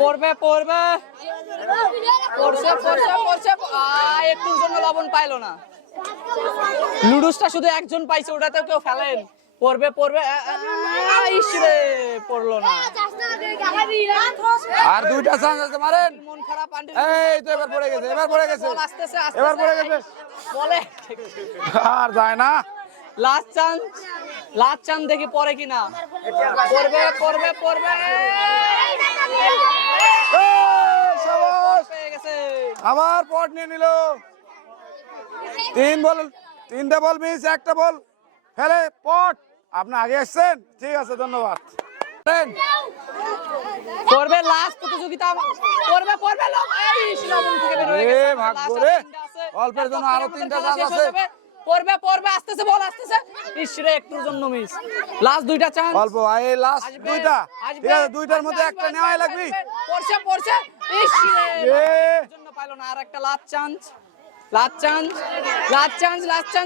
পড়বে পড়বে পড়ছে পড়ছে পড়ছে একটুর জন্য লবণ পাইলো না। লুডুসটা শুধু একজন পাইছে, ওটাতেও কেউ ফেলেন। পড়বে পড়বে ইসরে পড়লো না। আর দুইটা চান্স আছে, মারেন। মন খারাপ আন্টি। এই তো এবার পড়ে গেছে, এবার পড়ে গেছে, বল আসতেছে এবার পড়ে গেছে। বলে আর যায় না। লাস্ট চান্স দেখি পড়ে কিনা। পড়বে পড়বে পড়বে পেয়ে গেছে। আবার পট নিয়ে নিল। তিনটা বল মিস, একটা বল ফেলে পট। আপনি আগে আসছেন, ঠিক আছে, ধন্যবাদ। পড়বে লাস্ট প্রতিযোগিতা। পড়বে পড়বে লবণ থেকে বের হয়ে গেছে। ভাগ্য রে, অল্পের জন্য আরো তিনটা চান্স আছে। পড়বে পড়বে আসতেছে, বল আসতেছে। ইসরে একটুর জন্য মিস। লাস্ট দুইটা চান্স অল্প, এই লাস্ট দুইটা, ঠিক আছে, দুইটার মধ্যে একটা নেওয়াই লাগবে। পড়ছে পড়ছে ইসরে জন্য পাইলো না। আর একটা last chance, last chance, last chance, last chance.